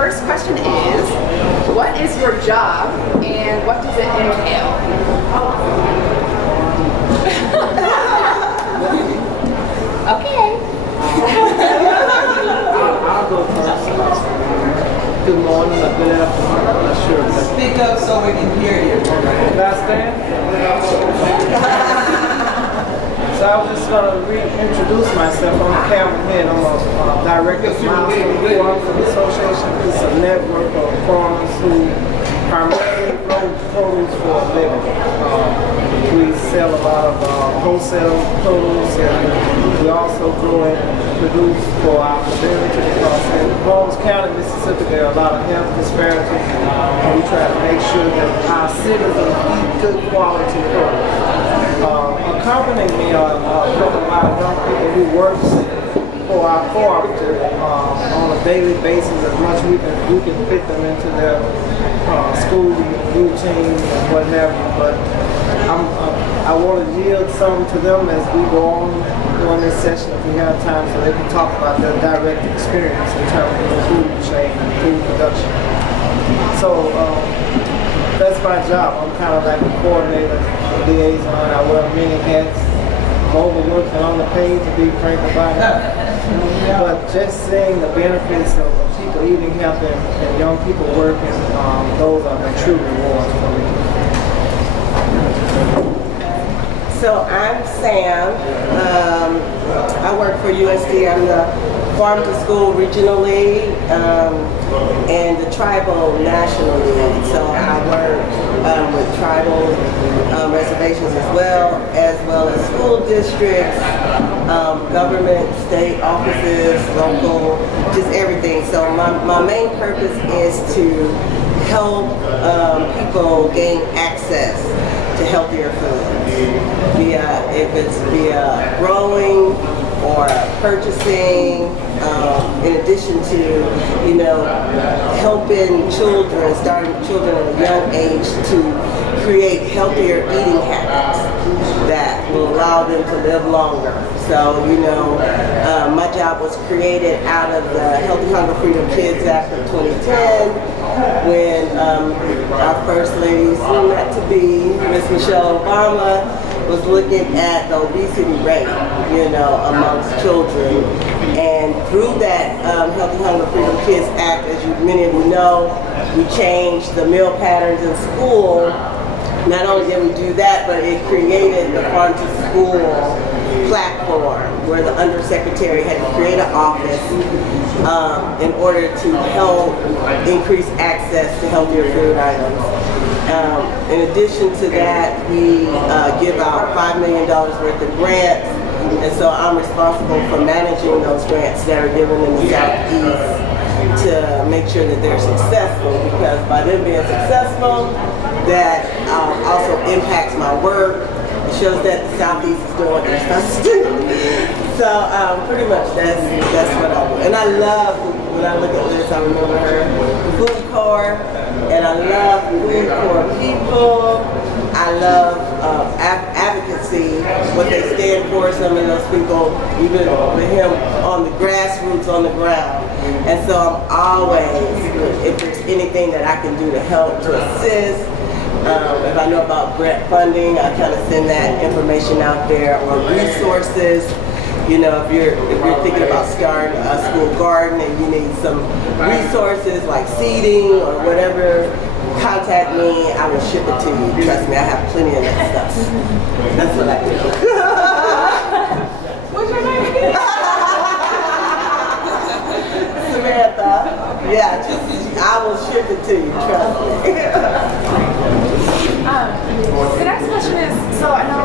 first question is, what is your job and what does it entail? Okay. I'll go first. Good morning or good afternoon. I'm not sure. Speak up so we can hear you. Can I stand? So I was just going to reintroduce myself. I'm a cabinet head. I'm a director of Milestone Farms Association. It's a network of farmers who primarily grow produce for a living. We sell a lot of wholesale produce, and we also grow and produce for our community because in Holmes County, Mississippi, there are a lot of health disparities, and we try to make sure that our citizens eat good quality produce. Accompanying me are a couple of our young people who work for our cooperative on a daily basis as much we can fit them into their school routine and what have you. But I want to yield some to them as we go on during this session if we have time so they can talk about their direct experience in terms of the food chain and food production. So that's my job. I'm kind of like a coordinator, a liaison. I wear many hats. I'm overworked and on the page to be frank about it. But just seeing the benefits of people eating healthy and young people working, those are the true rewards for me. So I'm Sam. I work for USDA. I'm the Farm to School Regional Lead and the Tribal National Lead. So I work with tribal reservations as well as school districts, government, state offices, local, just everything. So my main purpose is to help people gain access to healthier food, if it's via growing or purchasing, in addition to, helping children, starting children at a young age to create healthier eating habits that will allow them to live longer. So, my job was created out of the Healthy Hunger Freedom Kids Act of 2010 when our First Lady, soon not to be, Miss Michelle Obama, was looking at the obesity rate, amongst children. And through that Healthy Hunger Freedom Kids Act, as many of you know, we changed the meal patterns in school. Not only did we do that, but it created the Farm to School platform where the undersecretary had to create an office in order to help increase access to healthier food items. In addition to that, we give out $5 million worth of grants, and so I'm responsible for managing those grants that are given in the Southeast to make sure that they're successful, because by them being successful, that also impacts my work. It shows that the Southeast is doing what they're supposed to do. So pretty much that's what I do. And I love, when I look at Liz, I remember her, the Food Corps, and I love Food Corps people. I love advocacy, what they stand for, some of those people, even with him on the grassroots, on the ground. And so I'm always, if there's anything that I can do to help, to assist, if I know about grant funding, I kind of send that information out there, or resources. If you're thinking about starting a school garden and you need some resources like seeding or whatever, contact me. I will ship it to you. Trust me, I have plenty of that stuff. That's what I do. What's your name again? Samantha. Yeah, I will ship it to you. Trust me. The next question is, so I know,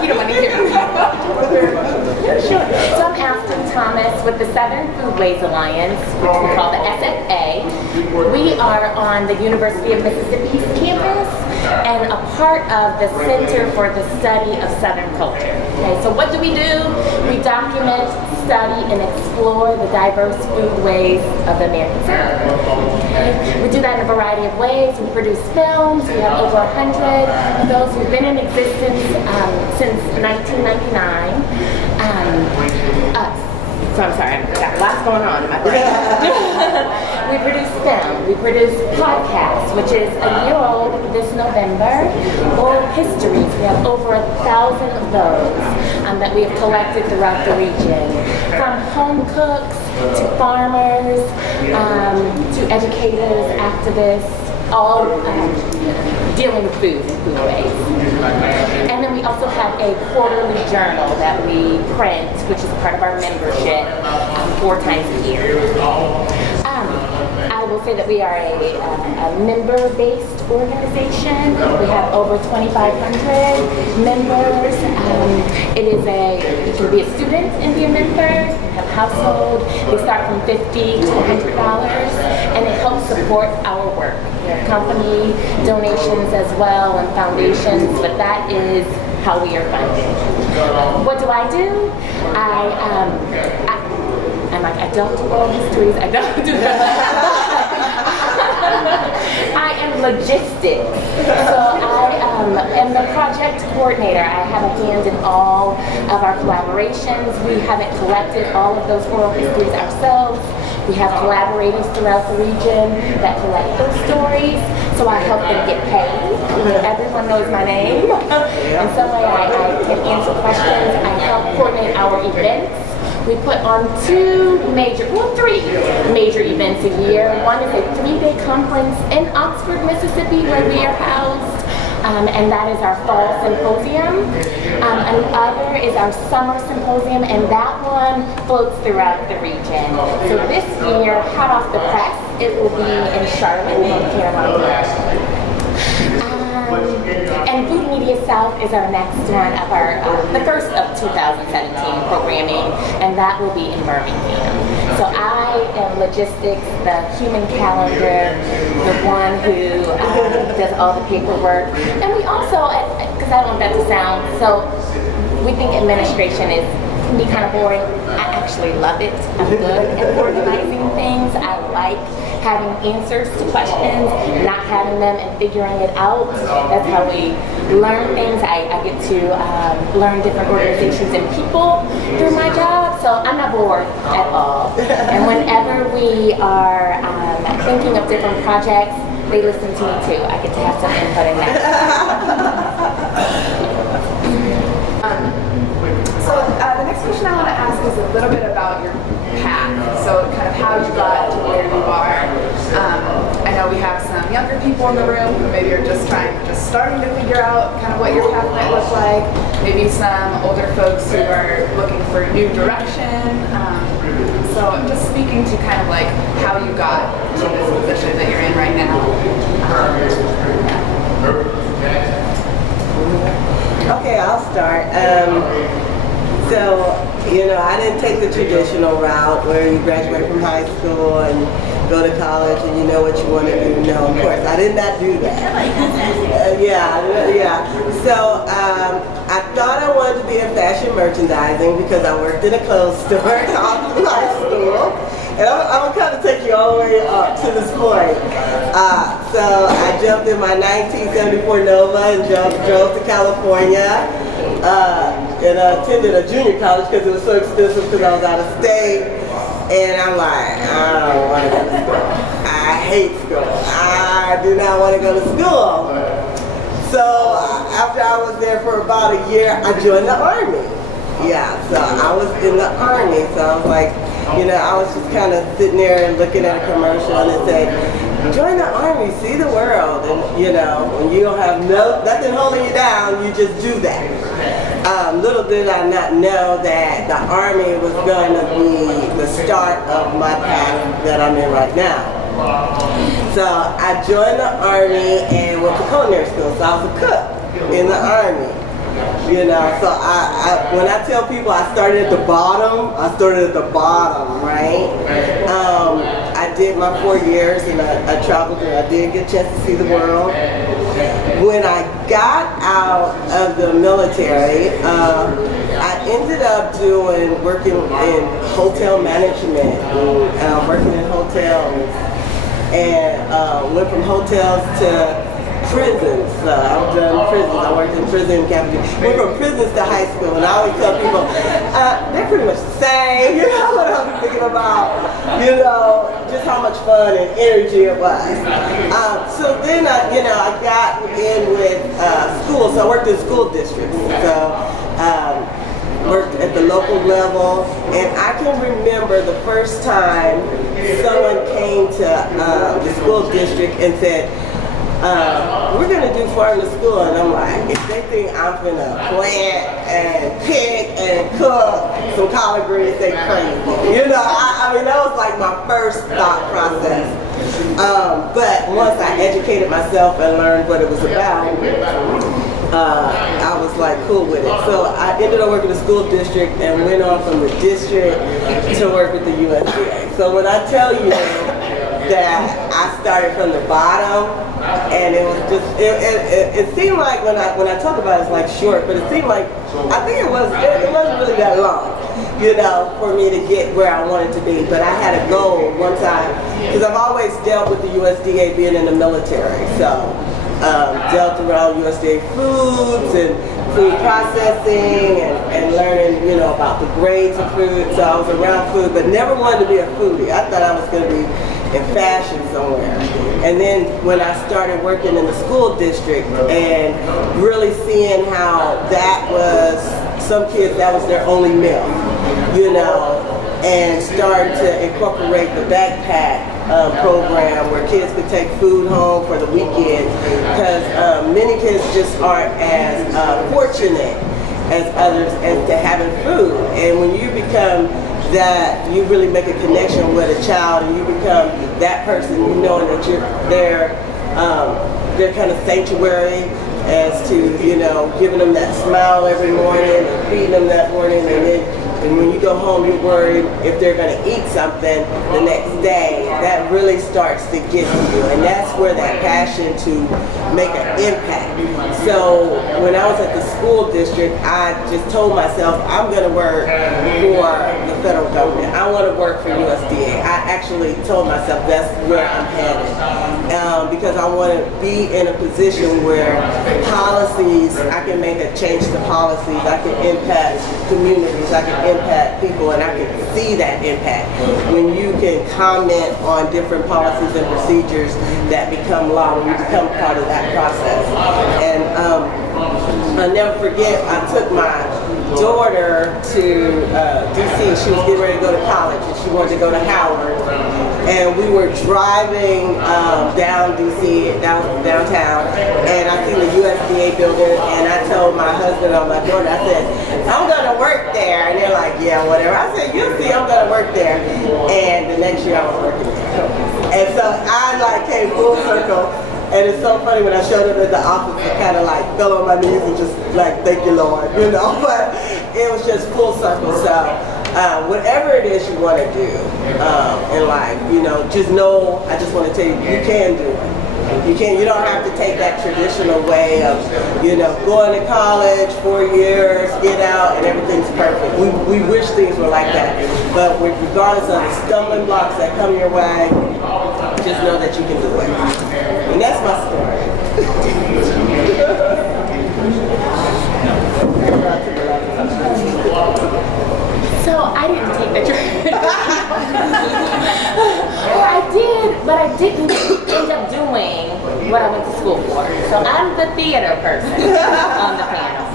you don't want to hear me. Sure. So I'm Afton Thomas with the Southern Foodways Alliance, which we call the SFA. We are on the University of Mississippi's campus and a part of the Center for the Study of Southern Culture. Okay, so what do? We document, study, and explore the diverse foodways of the American South. We do that in a variety of ways. We produce films. We have over 100 of those. We've been in existence since 1999. So I'm sorry, I've got lots going on in my brain. We produce film, we produce podcasts, which is a year old this November. Oral histories, we have over 1,000 of those that we have collected throughout the region. From home cooks to farmers, to educators, activists, all dealing with food and foodways. And then we also have a quarterly journal that we print, which is part of our membership 4 times a year. I will say that we are a member-based organization. We have over 2,500 members. You can be a student and be a member. You have a household. They start from $50 to $100, and it helps support our work. We have company donations as well and foundations, but that is how we are funded. What do? I don't do oral histories. I don't do that. I am logistics. So I am the project coordinator. I have a hand in all of our collaborations. We haven't collected all of those oral histories ourselves. We have collaborators throughout the region that collect those stories. So I help them get paid. Everyone knows my name. And some way I can answer questions. I help coordinate our events. We put on 3 major events a year. One is a 3-day conference in Oxford, Mississippi, where we are housed. And that is our fall symposium. Another is our summer symposium, and that one floats throughout the region. So this year, hot off the press, it will be in Charlotte, North Carolina. And Food Media South is our next one of the first of 2017 programming, and that will be in Birmingham. So I am logistics, the human calendar, the one who does all the paperwork. And we also, because I don't want that to sound, so we think administration can be kind of boring. I actually love it. I'm good at organizing things. I like having answers to questions, not having them and figuring it out. That's how we learn things. I get to learn different organizations and people through my job, so I'm not bored at all. And whenever we are thinking of different projects, they listen to me too. I get to have some input in that. So the next question I want to ask is a little bit about your path. So kind of how you got to where you are. I know we have some younger people in the room who maybe are just starting to figure out kind of what your path might look like. Maybe some older folks who are looking for new direction. So I'm just speaking to kind of like how you got to this position that you're in right now. Okay, I'll start. So, I didn't take the traditional route where you graduate from high school and go to college and you know what you want to do. No, of course, I did not do that. So, I thought I wanted to be in fashion merchandising because I worked in a clothes store after high school. And I'm going to kind of take you all the way up to this point. So I jumped in my 1974 Nova and drove to California. And I attended a junior college because it was so expensive because I was out of state. And I'm like, I don't want to go to school. I hate school. I do not want to go to school. So after I was there for about a year, I joined the Army. So I was in the Army. So I was like, I was just kind of sitting there and looking at a commercial and it said, join the Army, see the world. And when you don't have nothing holding you down, you just do that. Little did I not know that the Army was going to be the start of my path that I'm in right now. So I joined the Army and went to culinary school. So I was a cook in the Army. So when I tell people I started at the bottom, right? I did my 4 years and I traveled and I did get a chance to see the world. When I got out of the military, I ended up working in hotel management, working in hotels, and went from hotels to prisons. I've done prisons. I worked in prison cafeteria. Went from prisons to high school, and I always tell people they're pretty much the same. But talking about, just how much fun and energy it was. So then I got in with school. So I worked in school districts. So worked at the local level, and I can remember the first time someone came to the school district and said, we're going to do farm to school, and I'm like, if they think I'm going to plant and pick and cook some collard greens, they crazy. I mean, that was like my first thought process. But once I educated myself and learned what it was about, I was like cool with it. So I ended up working in the school district and went on from the district to work with the USDA. So when I tell you that I started from the bottom, and it was just, it seemed like when I talk about it, it's like short, but it seemed like, I think it wasn't really that long, for me to get where I wanted to be. But I had a goal one time, because I've always dealt with the USDA being in the military. So dealt around USDA foods and food processing and learning, about the grades of food. So I was around food, but never wanted to be a foodie. I thought I was going to be in fashion somewhere. And then when I started working in the school district and really seeing how that was, some kids, that was their only meal, and started to incorporate the backpack program where kids could take food home for the weekend, because many kids just aren't as fortunate as others as to having food. And when you become that, you really make a connection with a child, and you become that person, knowing that you're their kind of sanctuary, as to giving them that smile every morning and feeding them that morning, and when you go home, you're worried if they're going to eat something the next day. That really starts to get to you, and that's where that passion to make an impact. So when I was at the school district, I just told myself, I'm going to work for the federal government. I want to work for USDA. I actually told myself that's where I'm headed, because I want to be in a position where policies, I can make a change to policies, I can impact communities, I can impact people, and I can see that impact when you can comment on different policies and procedures that become law, when you become part of that process. And I'll never forget, I took my daughter to DC. She was getting ready to go to college, and she wanted to go to Howard. And we were driving down DC, downtown, and I seen the USDA building, and I told my husband and my daughter, I said, I'm going to work there. And they're like, yeah, whatever. I said, you'll see, I'm going to work there. And the next year I was working there. And so I came full circle. And it's so funny, when I showed up at the office, I kind of fell on my knees and just thank you, Lord, but it was just full circle. So whatever it is you want to do in life, just know, I just want to tell you, you can do it. You don't have to take that traditional way of, going to college, 4 years, get out, and everything's perfect. We wish things were like that. But regardless of the stumbling blocks that come your way, just know that you can do it. And that's my story. So I didn't take the trip. Well, I did, but I didn't end up doing what I went to school for. So I'm the theater person on the panel.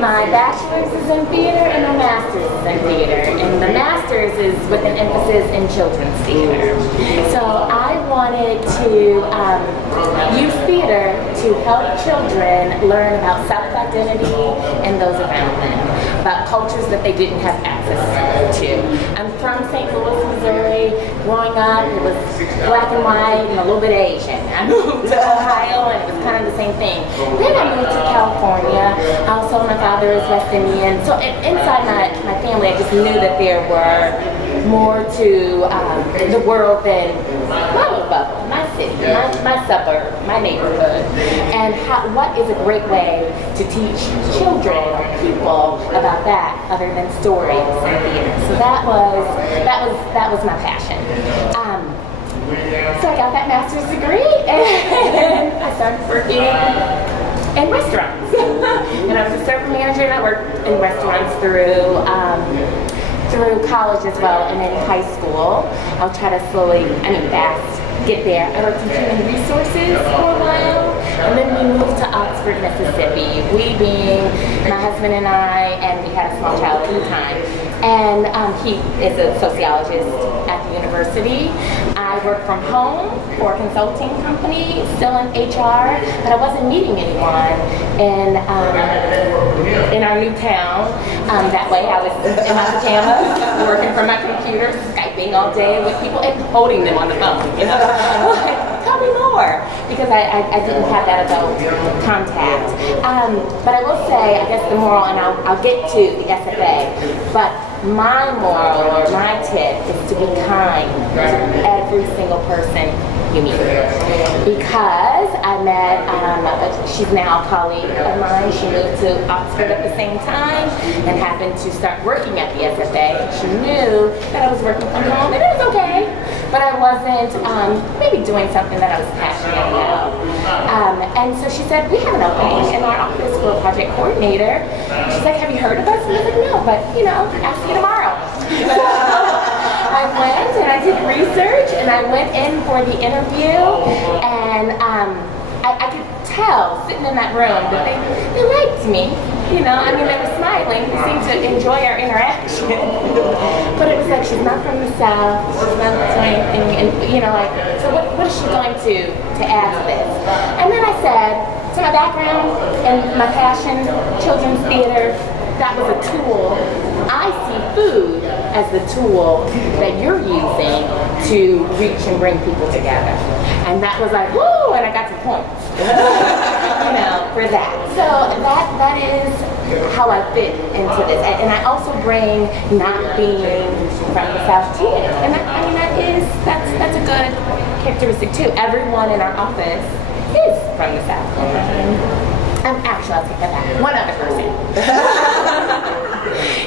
My bachelor's is in theater and my master's is in theater. And the master's is with an emphasis in children's theater. So I wanted to use theater to help children learn about self-identity and those around them, about cultures that they didn't have access to. I'm from St. Louis, Missouri. Growing up, it was black and white and a little bit Asian. I moved to Ohio, and it was kind of the same thing. Then I moved to California. Also, my father is West Indian. So inside my family, I just knew that there were more to the world than my little bubble, my city, my suburb, my neighborhood. And what is a great way to teach children or people about that other than stories and theater. So that was my passion. So I got that master's degree, and I started working in restaurants. And I was a server manager, and I worked in restaurants through through college as well, and then high school. I'll try to fast get there. I worked in human resources for a while, and then we moved to Oxford, Mississippi. We being my husband and I, and we had a small child at the time. And he is a sociologist at the university. I work from home for a consulting company, still in HR, but I wasn't meeting anyone in our new town. That way I was in my pajamas, working from my computer, Skyping all day with people and holding them on the phone. You know? Like, tell me more, because I didn't have that adult contact. But I will say, I guess the moral, and I'll get to the SFA, but my moral or my tip is to be kind to every single person you meet. Because I met, she's now a colleague of mine. She moved to Oxford at the same time and happened to start working at the SFA. She knew that I was working from home, and it was okay, but I wasn't maybe doing something that I was passionate about. And so she said, we have an opening in our office for a project coordinator. She's like, have you heard of us? And I was like, no, but ask me tomorrow. I went and I did research, and I went in for the interview, and I could tell sitting in that room that they liked me. They were smiling. They seemed to enjoy our interaction. But it was like, she's not from the South, she's not doing anything, and so what is she going to add to this? And then I said, to my background and my passion, children's theater, that was a tool. I see food as the tool that you're using to reach and bring people together. And that was like, woo, and I got to points, for that. So that is how I fit into this. And I also bring not being from the South to it. And that's a good characteristic too. Everyone in our office is from the South. Actually, I'll take that back. One other person.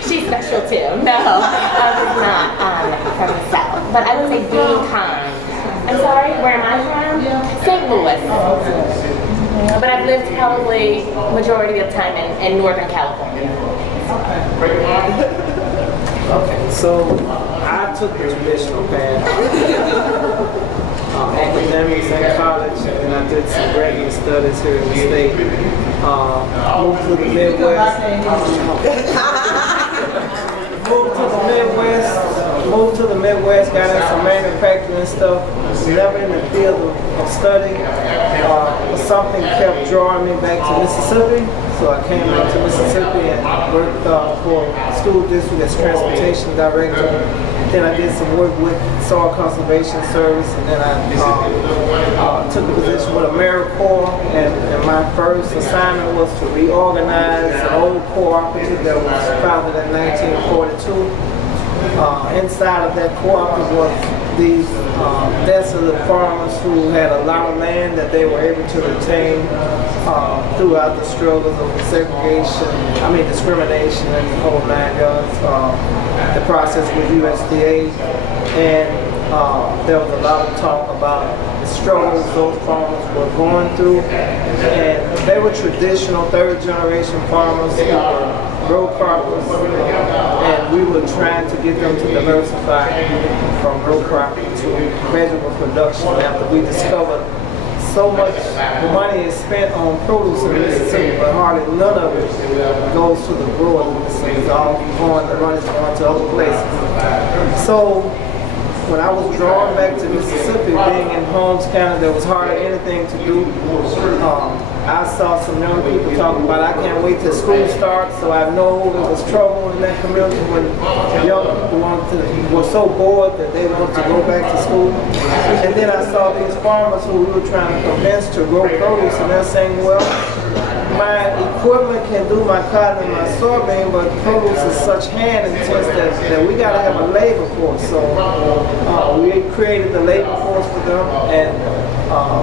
She's special too. No, I was not from the South. But I would say being kind. I'm sorry, where am I from? St. Louis. But I've lived probably majority of time in Northern California. Okay, so I took the traditional path. Academics in college, and I did some graduate studies here in the state. Moved to the Midwest. Moved to the Midwest, got into some manufacturing stuff. Never in the field of study. But something kept drawing me back to Mississippi. So I came back to Mississippi and worked for a school district as transportation director. Then I did some work with Soil Conservation Service, and then I took a position with AmeriCorps, and my first assignment was to reorganize an old cooperative that was founded in 1942. Inside of that cooperative was these desolate farmers who had a lot of land that they were able to retain throughout the struggles of discrimination and the whole 9 yards, the process with USDA, and there was a lot of talk about the struggles those farmers were going through, and they were traditional third-generation farmers who were row croppers, and we were trying to get them to diversify from row cropping to vegetable production after we discovered so much money is spent on produce in Mississippi, but hardly none of it goes to the grower. It's all the money's going to other places. So when I was drawn back to Mississippi, being in Holmes County, there was hardly anything to do. I saw some young people talking about, I can't wait till school starts, so I know there was trouble in that community when young people were so bored that they wanted to go back to school. And then I saw these farmers who we were trying to convince to grow produce, and they're saying, well, my equipment can do my cotton and my soybean, but produce is such hand intense that we got to have a labor force. So we created the labor force for them, and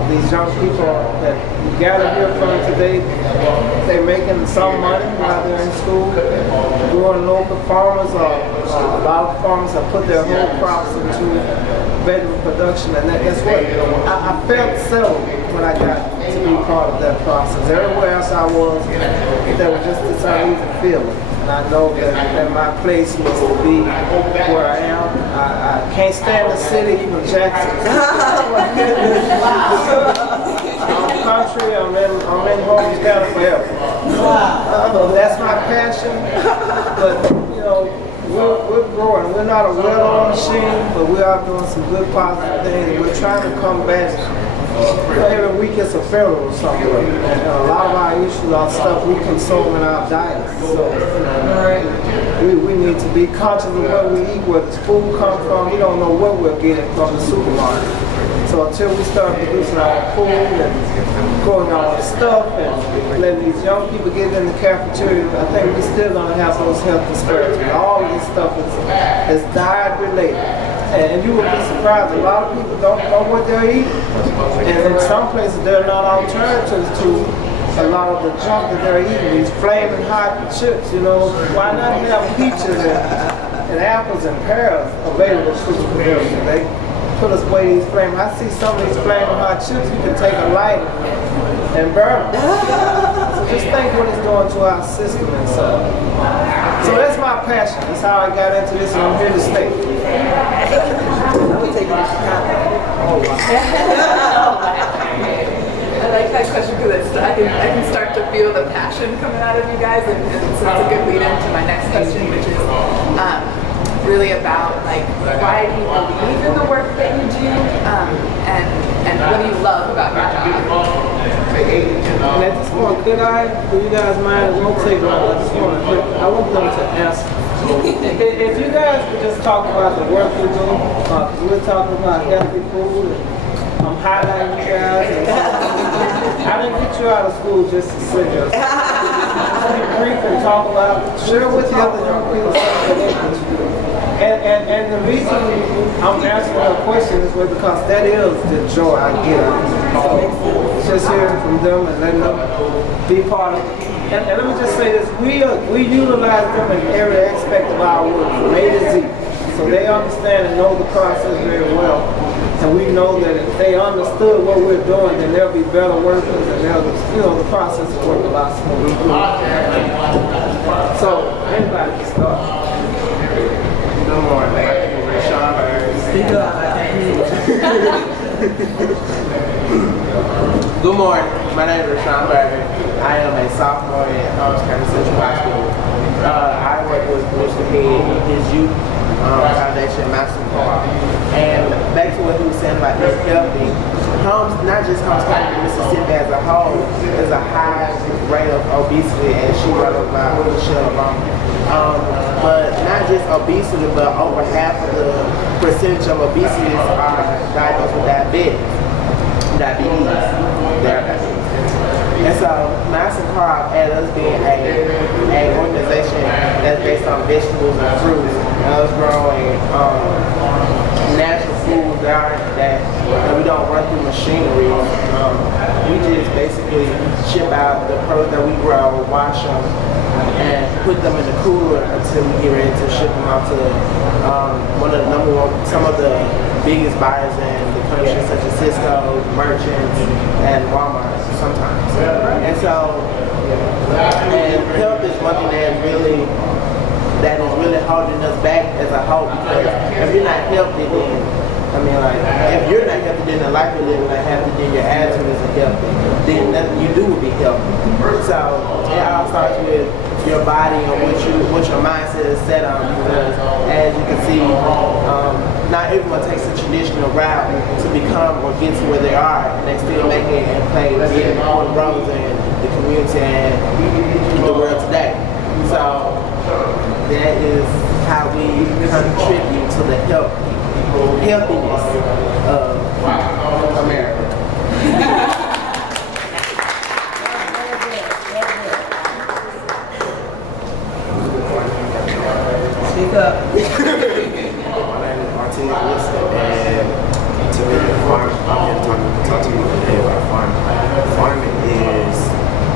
these young people that we gather here from today, they're making some money while they're in school. Growing local farmers, a lot of farmers have put their whole crops into vegetable production, and that's what I felt settled when I got to be part of that process. Everywhere else I was, there was just this uneasy feeling. And I know that my place was to be where I am. I can't stand the city, even Jackson. I'm country, I'm in Holmes County forever. That's my passion, but you know, we're growing. We're not a well-oiled machine, but we are doing some good positive things. We're trying to come back. Every week it's a federal or something. And a lot of our issues are stuff we consume in our diet. So we need to be conscious of what we eat, where this food comes from. We don't know what we're getting from the supermarket. So until we start producing our food and growing our stuff and letting these young people get in the cafeteria, I think we're still going to have those health disparities. All of this stuff is diet related. And you will be surprised, a lot of people don't know what they're eating. And in some places there are not alternatives to a lot of the junk that they're eating, these flaming hot chips, you know. Why not have peaches and apples and pears available to them? And they put us away these flaming. I see some of these flaming hot chips, you can take a light and burn them. So just think what it's doing to our system and so. So that's my passion. That's how I got into this, and I'm here to stay. I'm gonna take you to Chicago. I like that question because I can start to feel the passion coming out of you guys, and so it's a good lead into my next question, which is really about like why do you believe in the work that you do, and what do you love about your job? And at this point, could you guys mind? It won't take long. I want them to answer. If you guys could just talk about the work you do, because we're talking about healthy food, and I'm highlighting you guys. I didn't get you out of school just to sit here. Be brief and talk about, share with the other young people something that they do. And the reason I'm answering that question is because that is the joy I get out of it. Just hearing from them and letting them be part of it. And let me just say this, we utilize them in every aspect of our work, from A to Z. So they understand and know the process very well. And we know that if they understood what we're doing, then they'll be better workers and the process will work a lot smoother. So anybody can start. Good morning. My name is Rashawn Good morning. My name is Rashawn Berger. I am a sophomore at Holmes County Central High School. I work with Mr. Head in his youth foundation, Master Co-op. And back to what he was saying about being healthy, not just Holmes County, but Mississippi as a whole, there's a high rate of obesity, and she brought up about Michelle Obama. But not just obesity, but over half of the percentage of obesity are diagnosed with diabetes. And so, Master Co-op, as us being an organization that's based on vegetables and fruits, and us growing natural foods that we don't run through machinery. We just basically ship out the produce that we grow, wash them, and put them in the cooler until we get ready to ship them out to some of the biggest buyers in the country, such as Cisco, merchants, and Walmart sometimes. And so, health is one thing that is really holding us back as a whole, because if you're not healthy, then if you're not healthy, then the life you're living not healthy, then your attitude isn't healthy. Then nothing you do will be healthy. So it all starts with your body and what your mindset is set on, because as you can see, not everyone takes the traditional route to become or get to where they are, and they still make it and play really important roles in the community and the world today. So that is how we contribute to the healthiness of America. Speak up. My name is Martin Wilson, and to me, I'm here to talk to you today about farming. Farming is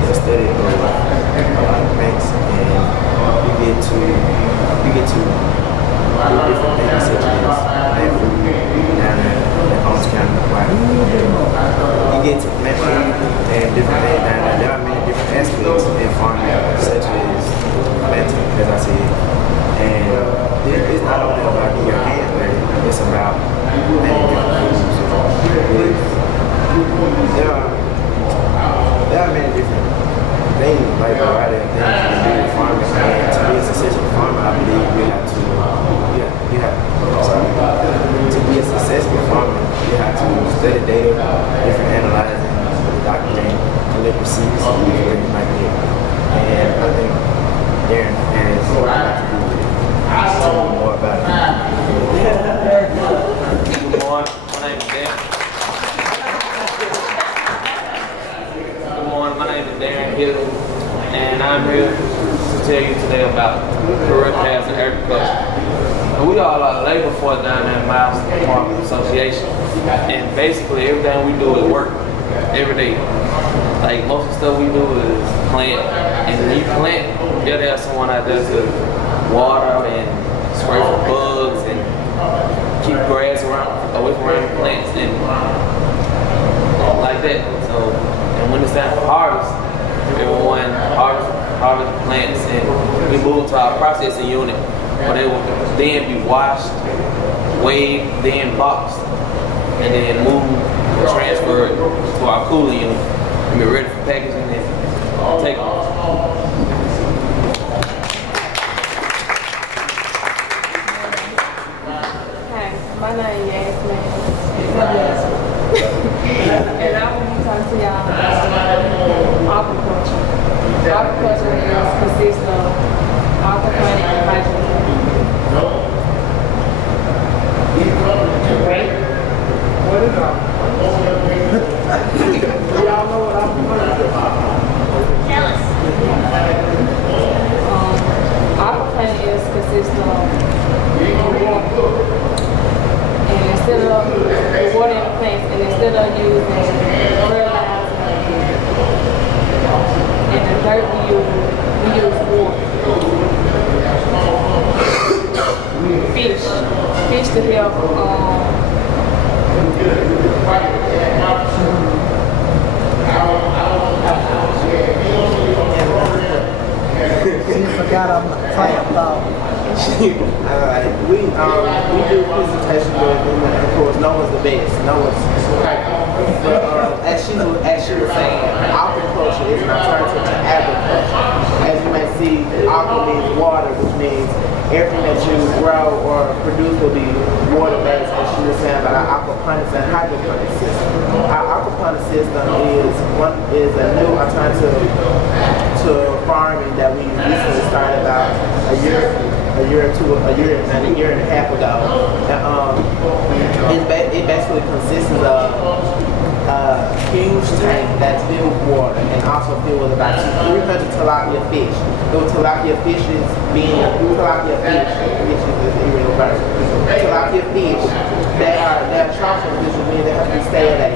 the study of banks, and we get to do different things such as plant food down in Holmes County, Kuwait. We get to plant food and different things down there. There are many different aspects in farming, such as about many different foods. There are many different things, like a variety of things you can do with farming. And to be a successful farmer, I believe to be a successful farmer, you have to study data, different analyzing, document, collect receipts, and different things like that. And I think Darren has a lot to do with it. Tell me more about it. Good morning. My name is Darren. Good morning. My name is Darren Hill, and I'm here to tell you today about career paths in agriculture. And we all are labor force down there in Miles Farmers Association, and basically everything we do is work every day. Like most of the stuff we do is plant, and when you plant, you gotta have someone out there to water and spray for bugs and keep grass away from around the plants and like that. So, and when it's time for harvest, everyone harvest plants, and we move to our processing unit, where they will then be washed, weighed, then boxed, and then moved, transferred to our cooling unit, and be ready for packaging and take off. My name is Yasmin, and I will be talking to y'all about aquaculture. Aquaculture consists of aquaponic and hydroponic. What is y'all know what aquaponics is? Tell us. Aquaponic consists of water. And instead of watering the plants, and instead of using fertilizer and the dirt we use water. Fish to help She forgot I'm a plant dog. We do presentations with them, and of course, no one's the best, no one's perfect. But as she was saying, aquaculture is an alternative to agriculture. As you may see, aqua means water, which means everything that you grow or produce will be water-based, as she was saying about our aquaponics and hydroponics system. Our aquaponics system is a new alternative to farming that we recently started about a year and a half ago. It basically consists of a huge tank that's filled with water and also filled with about 300 tilapia fish. Those tilapia fish, which is irreal bird. Tilapia fish, they are tropical fish, meaning they have to stay at a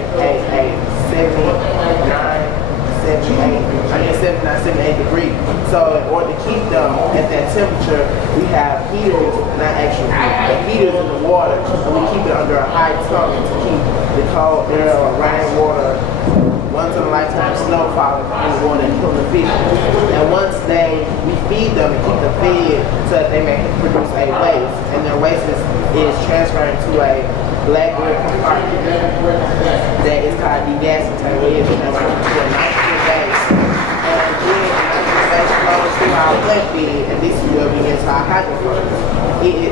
78 degrees. So in order to keep them at that temperature, we have heaters, not actual heaters, but heaters in the water, and we keep it under a high temperature to keep the cold air or rainwater, once in a lifetime snow falling in the water and killing the fish. And once we feed them and keep them fed so that they may produce a waste, and their waste is transferred to a black wood compartment that is called degassing tank, where it's transferred to a nitrogen base. And then the nitrogen base flows through our plant feed, and this is where we get to our hydroponics.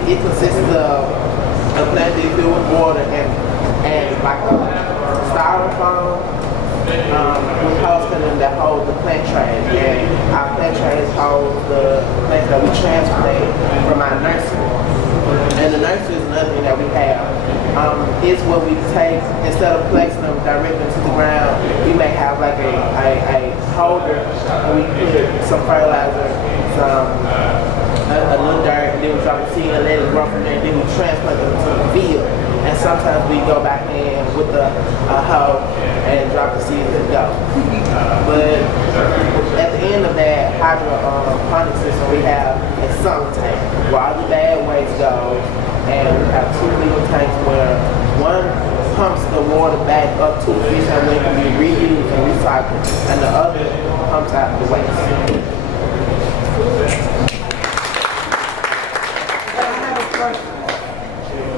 It consists of a plant feed filled with water and like a styrofoam with holes in them that hold the plant trays. And our plant trays hold the plants that we transplant from our nursery. And the nursery is another thing that we have. It's what we take, instead of placing them directly into the ground, we may have like a holder, and we put some fertilizer, a little dirt, and then we drop a seed and let it grow from there, and then we transplant them into the field. And sometimes we go back in with a hoe and drop the seeds and go. But at the end of that hydroponic system, we have a sunk tank where all the bad waste goes, and we have 2 little tanks where one pumps the water back up to the fish and it can be reused and recycled, and the other pumps out the waste.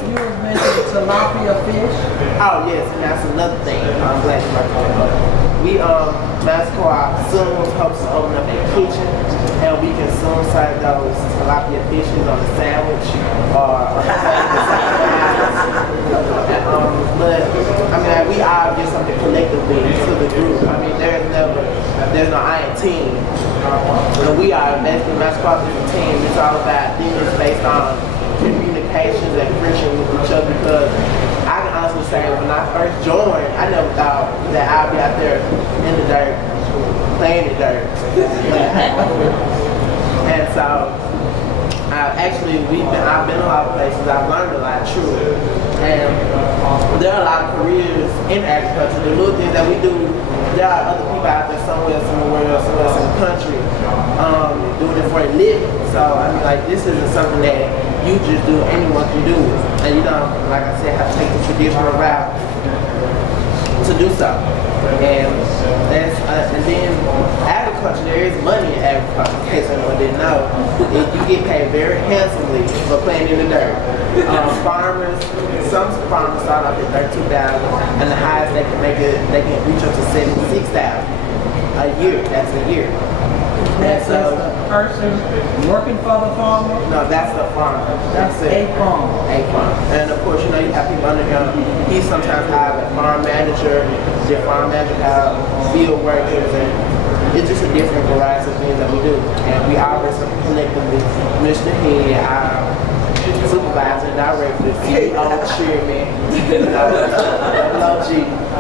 You were mentioning tilapia fish? Oh yes, and that's another thing. I'm glad you brought that up. We Mascot soon hopes to open up a kitchen, and we can soon serve those tilapia fishes on a sandwich or but I mean like, we all give something collectively to the group. I mean there's no I am team. And we are basically Mascot is a team. It's all about things based on communications and friction with each other because I can honestly say when I first joined, I never thought that I'd be out there in the dirt, playing the dirt. And so I've been a lot of places, I've learned a lot, true. And there are a lot of careers in agriculture. The little things that we do, there are other people out there somewhere else in the country doing it for a living. So I mean like this isn't something that you just do, anyone can do it. And you don't, like I said, have to take the traditional route to do so. And then agriculture, there is money in agriculture, in case anyone didn't know. You get paid very handsomely for playing in the dirt. Some farmers start off at $32,000, and the highest they can reach up to $76,000 a year. That's a year. That's the person working for the farmer? No, that's the farmer. That's a farmer. A farm. And of course, you know, you have people under him. He sometimes have a farm manager. The farm manager have field workers, and it's just a different variety of things that we do. And we always collectively, Mr. Head, our supervisor, director, CEO, chairman, LOG,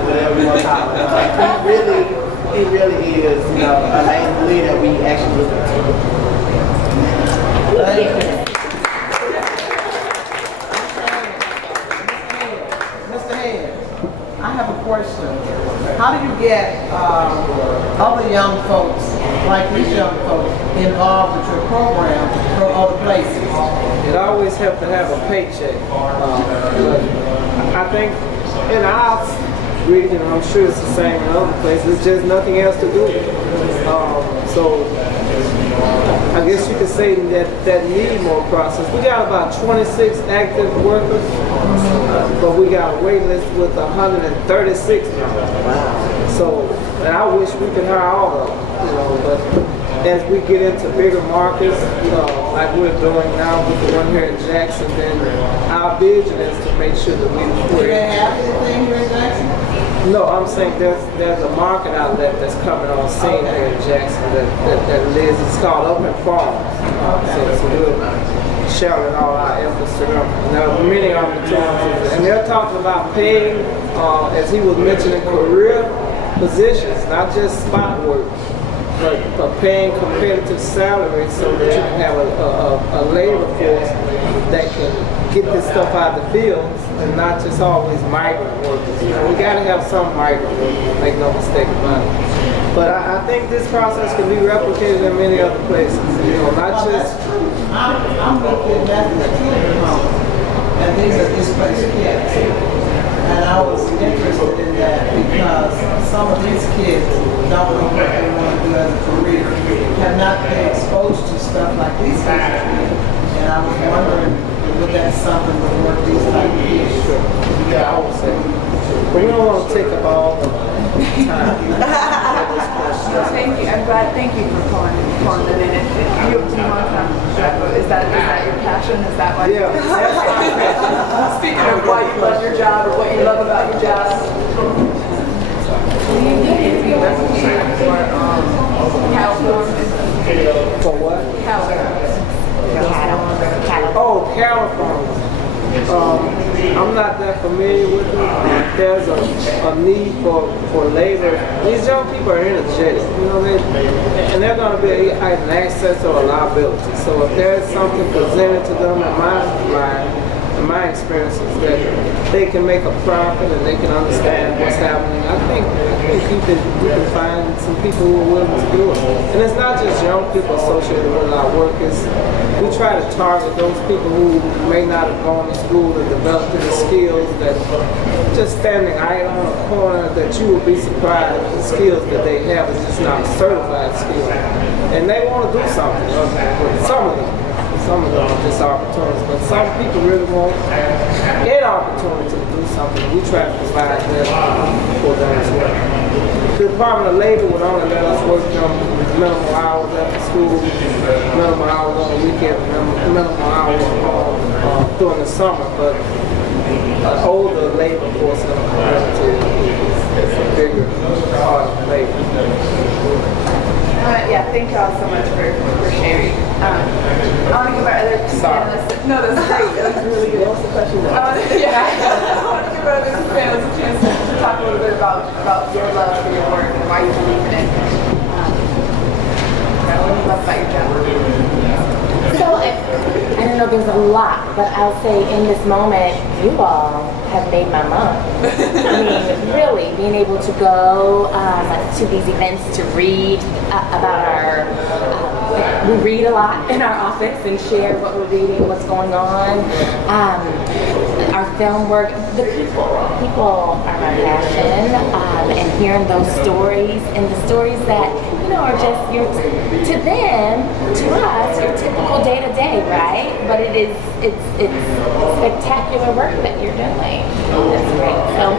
whatever you want to call it. Like, he really is, you know, a main leader we actually look up to. Thank you. Mr. Head, I have a question. How do you get other young folks, like these young folks, involved with your program from other places? It always helps to have a paycheck. I think in our region, I'm sure it's the same in other places, there's just nothing else to do. So I guess you could say that need more process. We got about 26 active workers, but we got a wait list with 136 now. Wow. So, and I wish we could hire all of them, you know, but as we get into bigger markets, like we're doing now with the one here in Jackson, then our vision is to make sure that Do they have anything here in Jackson? No, I'm saying there's a market outlet that's coming on scene here in Jackson that lives. It's called Open Farms. So we're sharing all our efforts to them. And there are many opportunities, and they're talking about paying, as he was mentioning, career positions, not just spot work, but paying competitive salaries so that you can have a labor force that can get this stuff out of the fields and not just always migrant workers. You know, we got to have some migrant workers, make no mistake about it. But I think this process can be replicated in many other places. You know, not just. I'm looking at the children's homes, and these are displaced kids. And I was interested in that because some of these kids don't know what they want to do as a career, have not been exposed to stuff like these kids are doing. And I was wondering, would that something would work these type of kids? Yeah, I would say. But we don't want to take up all the time. Thank you. I'm glad. Thank you for calling them in. And do you want to? Is that your passion? Is that why? Yeah. Speaking of why you love your job or what you love about your job. Do you need to be replicated for cow farm? For what? Cow farms. Oh, cattle farms. I'm not that familiar with it. There's a need for labor. These young people are energetic, you know, and they're going to be an asset or a liability. So if there's something presented to them in my experience is that they can make a profit and they can understand what's happening. I think you can find some people who are willing to do it. And it's not just young people associated with our work. We try to target those people who may not have gone to school and developed the skills that just standing idle on a corner that you would be surprised the skills that they have is just not certified skills. And they want to do something with some of them. Some of them are just opportunities, but some people really want an opportunity something. We try to provide that for them as well. The Department of Labor would only let us work them minimal hours after school, minimal hours on the weekend, minimal hours during the summer, but an older labor force in the community is a bigger part of labor. Yeah, thank you all so much for sharing. I want to give our other panelists. No, that's great. That was really good. What's the question? I want to give our other panelists a chance to talk a little bit about your love for your work and why you believe in it. What do you love about your job? So, I don't know, there's a lot, but I'll say in this moment, you all have made my month. I mean, really, being able to go to these events to read about our, we read a lot in our office and share what we're reading, what's going on. Our film work, the people are my passion, and hearing those stories, and the stories that, you know, are just, to them, to us, your typical day-to-day, right? But it's spectacular work that you're doing. That's great. So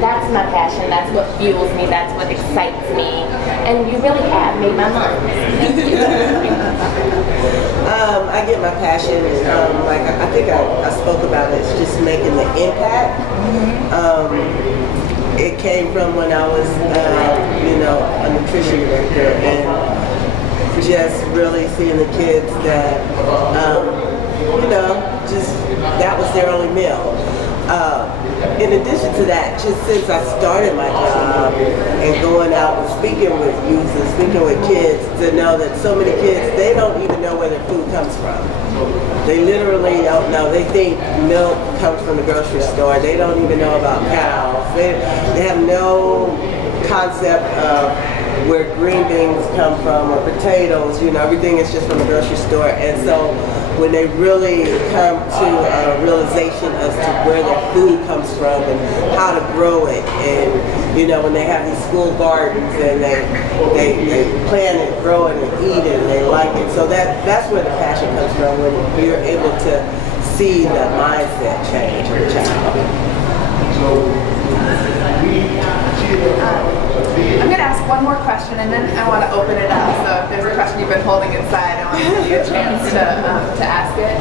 that's my passion. That's what fuels me. That's what excites me. And you really have made my month. Thank you. I get my passion, like I think I spoke about it, it's just making the impact. It came from when I was, a nutrition director, and just really seeing the kids that, just that was their only meal. In addition to that, just since I started my job and going out and speaking with youth and speaking with kids, to know that so many kids, they don't even know where their food comes from. They literally don't know. They think milk comes from the grocery store. They don't even know about cows. They have no concept of where green beans come from or potatoes. Everything is just from the grocery store. And so when they really come to a realization as to where their food comes from and how to grow it, and when they have these school gardens and they plant it, grow it, and eat it, and they like it. So that's where the passion comes from, when you're able to see the mindset change of the child. I'm going to ask one more question, and then I want to open it up. So if there's a question you've been holding inside, I want to give you a chance to ask it.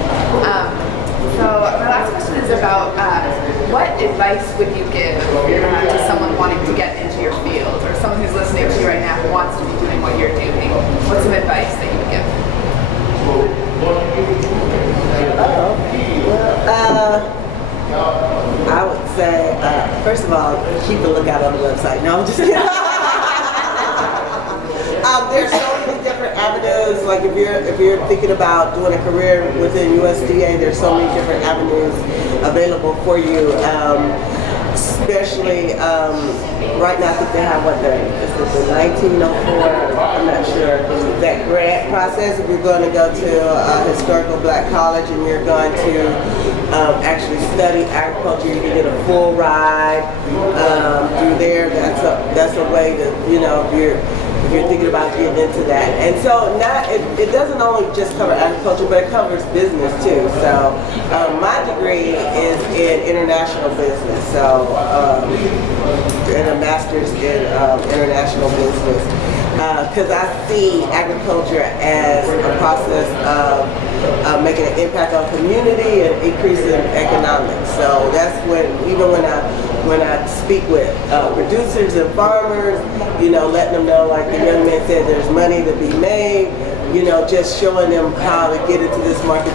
So my last question is about what advice would you give to someone wanting to get into your field, or someone who's listening to you right now who wants to be doing what you're doing? What's some advice that you would give? I would say, first of all, keep a lookout on the website. No, I'm just kidding. There's so many different avenues. Like if you're thinking about doing a career within USDA, there's so many different avenues available for you. Especially right now, I think they have the 1904. I'm not sure, that grant process. If you're going to go to a historical black college and you're going to actually study agriculture, you can get a full ride through there. That's a way to, if you're thinking about getting into that. And so it doesn't only just cover agriculture, but it covers business too. So my degree is in international business, so and a master's in international business, because I see agriculture as a process of making an impact on community and increasing economics. So that's when I speak with producers and farmers, letting them know, like the young man said, there's money to be made, just showing them how to get into this market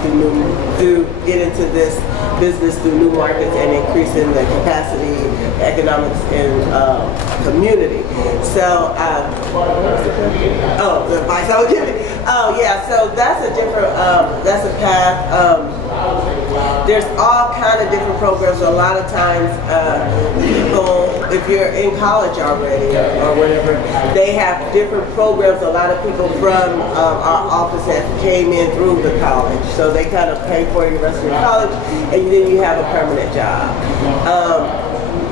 get into this business through new markets and increasing the capacity, economics, and community. So, the advice I would give it. Oh yeah, so that's a different, that's a path. There's all kind of different programs. A lot of times, people, if you're in college already or whatever, they have different programs. A lot of people from our office have came in through the college, so they kind of pay for your rest of your college, and then you have a permanent job.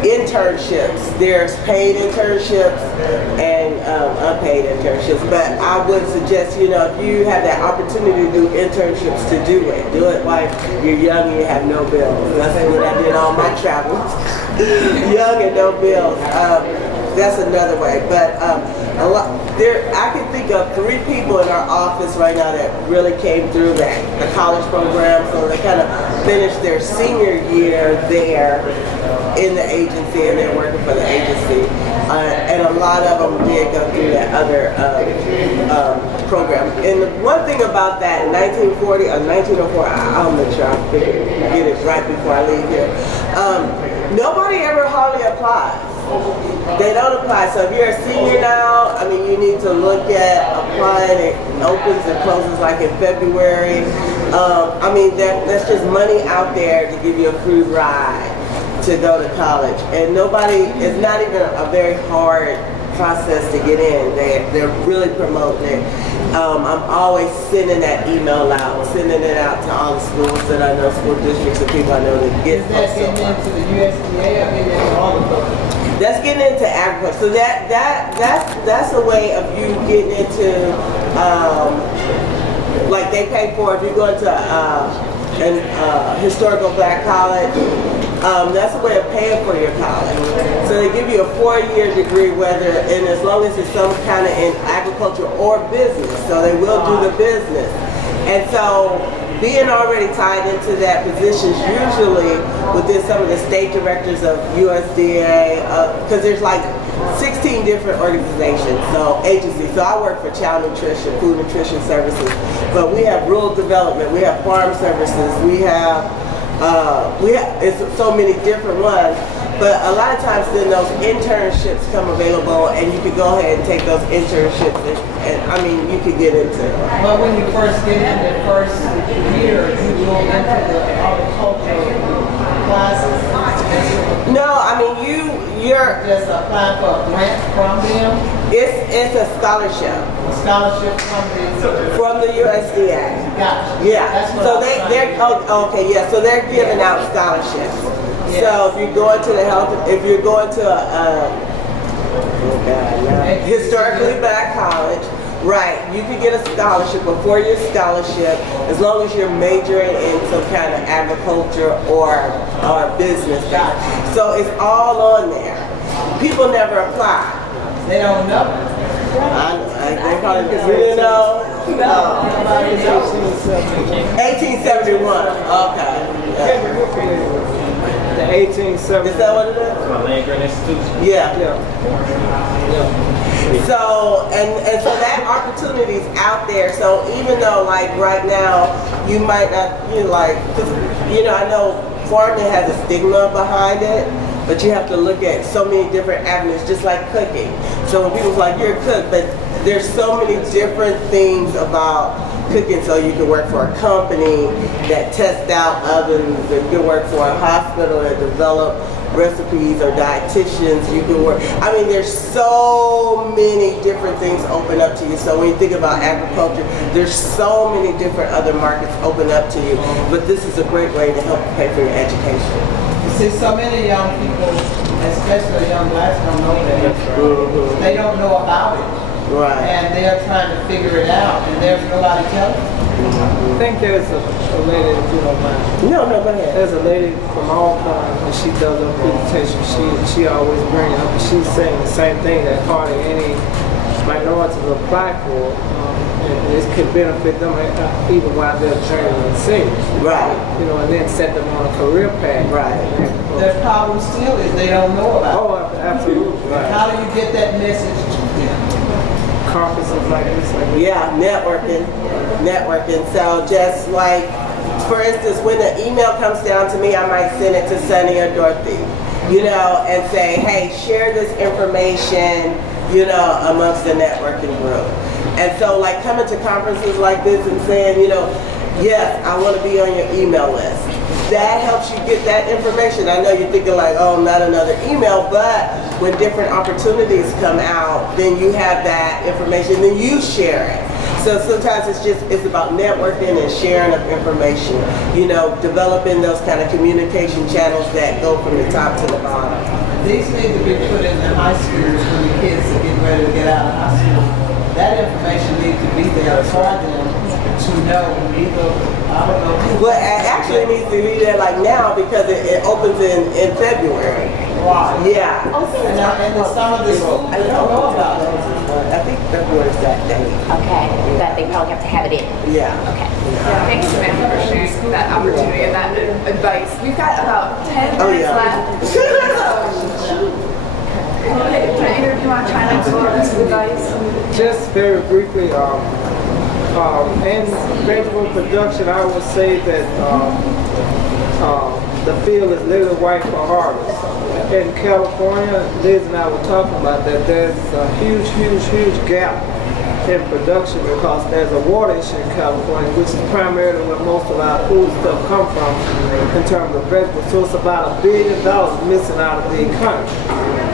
internships. There's paid internships and unpaid internships. But I would suggest, you know, if you have that opportunity to do internships, to do it. Do it while you're young and you have no bills. That's what I did all my travels. Young and no bills. That's another way. But I can think of 3 people in our office right now that really came through the college program. So they kind of finished their senior year there in the agency, and they're working for the agency. And a lot of them did go through that other program. And the one thing about that, 1940 or 1904, I'll make sure I get it right before I leave here. Nobody ever hardly applies. They don't apply. So if you're a senior now, I mean, you need to look at applying. It opens and closes like in February. I mean, that's just money out there to give you a free ride to go to college. And it's not even a very hard process to get in. They're really promoting it. I'm always sending that email out, sending it out to all the schools that I know, school districts and people I know that get. Is that getting into the USDA or getting into all of them? That's getting into agriculture. So that's a way of you getting into, like they pay for if you go into an historical black college. That's a way of paying for your college. So they give you a 4-year degree, and as long as it's some kind of in agriculture or business. So they will do the business. And so being already tied into that position, usually within some of the state directors of USDA, because there's like 16 different organizations, so agencies. So I work for child nutrition, food nutrition services, but we have rural development, we have farm services, we have it's so many different ones. But a lot of times then those internships come available and you can go ahead and take those internships and I mean, you could get into it. But when you first get in the first year, you go into the agricultural classes? No, I mean, you're just applying for a grant from them? It's a scholarship. A scholarship from the USDA. Gotcha. Yeah. That's what So okay, yeah. So they're giving out scholarships. Yes. So if you're going to if you're going to historically black college, right, you can get a scholarship, a 4-year scholarship, as long as you're majoring in some kind of agriculture or business. So it's all on there. People never apply. They don't know. They probably didn't know. No. 1871. Okay. The 1870. Is that what it is? Land Grant Institute. Yeah. So and so that opportunity's out there. So even though like right now you might not I know farming has a stigma behind it, but you have to look at so many different avenues, just like cooking. So when people's like, you're a cook, but there's so many different things about cooking. So you can work for a company that tests out ovens, you can work for a hospital that develop recipes, or dietitians. You can work, I mean, there's so many different things open up to you. So when you think about agriculture, there's so many different other markets open up to you. But this is a great way to help pay for your education. You see, so many young people, especially young blacks, don't know that. Mm-hmm. They don't know about it. Right. And they're trying to figure it out, and there's nobody telling them. I think there's a lady, if you don't mind. No, go ahead. There's a lady from Alcorn, and she does her presentation. She always brings it up, and she's saying the same thing, that hardly any minorities apply for. And this could benefit them even while they're training in seniors. Right. And then set them on a career path. Right. Their problem still is they don't know about it. Oh, absolutely. Right. How do you get that message to them? Conferences like this. Yeah, networking. So just like, for instance, when the email comes down to me, I might send it to Sunny or Dorothy, and say, hey, share this information, amongst the networking group. And so like coming to conferences like this and saying, yes, I want to be on your email list. That helps you get that information. I know you're thinking like, oh, not another email, but when different opportunities come out, then you have that information, then you share it. So sometimes it's about networking and sharing of information, developing those kind of communication channels that go from the top to the bottom. These need to be put in the high schools when the kids are getting ready to get out of high school. That information needs to be there for them to know either, I don't know. Well, actually, it needs to be there like now because it opens in February. Right. Yeah. And some of the schools, I they don't know about it. I think February's that day. Okay, but they probably have to have it in. Yeah. Okay. Yeah, thanks, Samantha, for sharing that opportunity and that advice. We've got about 10 Oh, minutes yeah. left. Okay, do either of you want to chime in with this advice? Just very briefly, in vegetable production, I would say that the field is literally white for harvest. In California, Liz and I were talking about that there's a huge gap in production because there's a water issue in California, which is primarily where most of our food stuff come from in terms of vegetables. So it's about $1 billion missing out of the economy.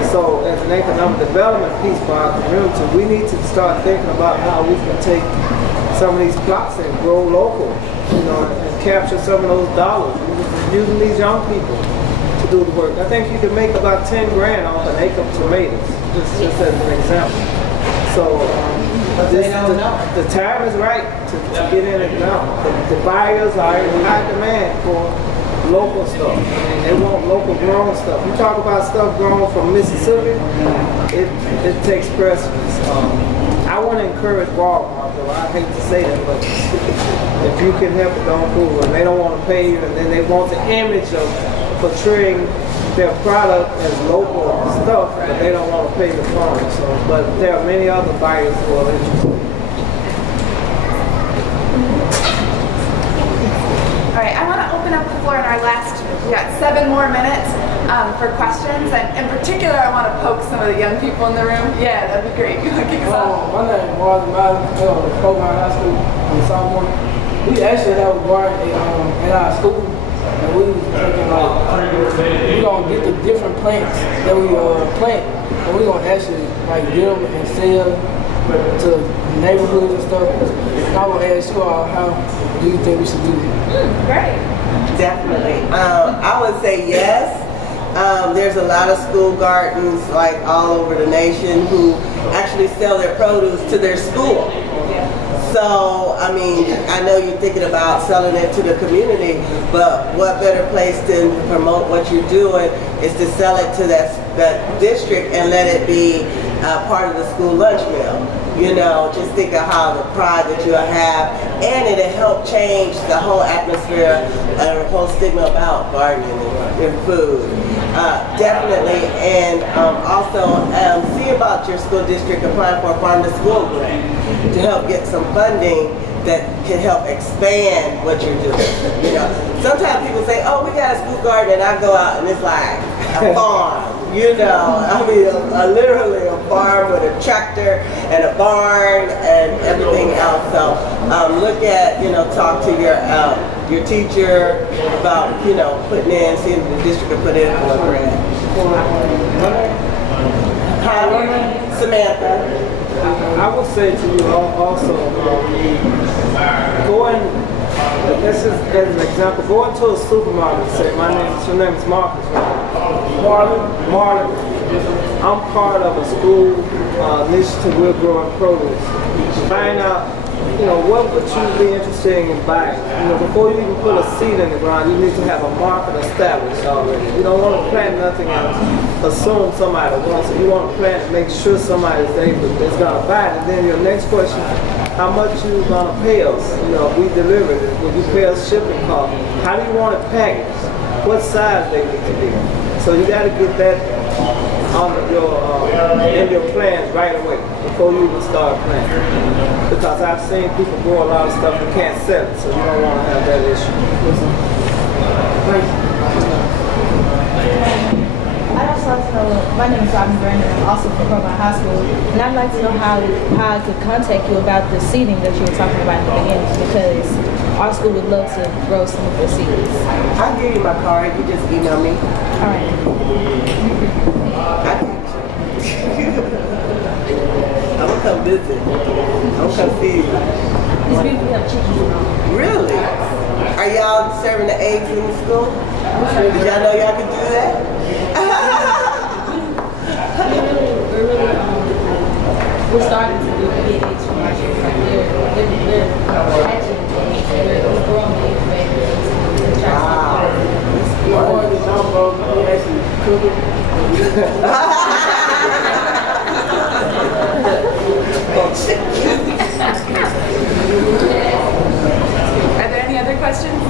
So as an economic development piece for our community, we need to start thinking about how we can take some of these plots and grow local, and capture some of those dollars using these young people to do the work. I think you could make about 10 grand off an acre of tomatoes, just as an example. So the time is right to get in it now. The buyers are in high demand for local stuff. I mean, they want local grown stuff. You talk about stuff grown from Mississippi, it takes precedence. I want to encourage Walmart, though. I hate to say that, but if you can help it, don't fool. And they don't want to pay you, and then they want the image of portraying their product as local stuff, but they don't want to pay the farmers. So, but there are many other buyers who are interested. All right, I want to open up the floor in our last, we got 7 more minutes for questions. And in particular, I want to poke some of the young people in the room. Yeah, that'd be great. You want to kick us off? My name is Marlon Myers, Program High School in Sophomore. We actually have a garden in our school. And we was thinking we're gonna get the different plants that we plant, and we're gonna actually get them and sell to neighborhoods and stuff. And I will ask you all, how do you think we should do it? Great. Definitely. I would say yes. There's a lot of school gardens all over the nation who actually sell their produce to their school. So, I mean, I know you're thinking about selling it to the community, but what better place to promote what you're doing is to sell it to that district and let it be part of the school lunch meal. Just think of how the pride that you'll have, and it'll help change the whole atmosphere and the whole stigma about gardening and food. Definitely, and also see about your school district applying for a farm to school grant to help get some funding that can help expand what you're doing. Sometimes people say, "Oh, we got a school garden," and I go out and it's like a farm. I mean, literally a farm with a tractor and a barn and everything else. So look at, talk to your teacher about, putting in, seeing if the district can put in for a grant. Samantha. I would say to you also, this is as an example, go into a supermarket and say, your name is Marcus, Marlon, I'm part of a school initiative, we're growing produce. Find out, what would you be interested in buying? Before you even put a seed in the ground, you need to have a market established already. You don't want to plant nothing else, assume somebody wants it. You want to plant, make sure somebody's there that's going to buy it. And then your next question, how much you going to pay us? If we deliver it, will you pay us shipping costs? How do you want it packaged? What size they need to be? So you got to get that in your plans right away before you even start planting. Because I've seen people grow a lot of stuff and can't sell it, so you don't want to have that issue. I'd also like to know, my name is Robin Brandon, I'm also from Program High School, and I'd like to know how I could contact you about the seeding that you were talking about in the beginning, because our school would love to grow some of the seeds. I'll give you my card, you just email me. All right. I'm gonna come visit. I'm gonna come see you. These people have chickens. Really? Are y'all serving the eggs in the school? Did y'all know y'all could do that? Are there any other questions?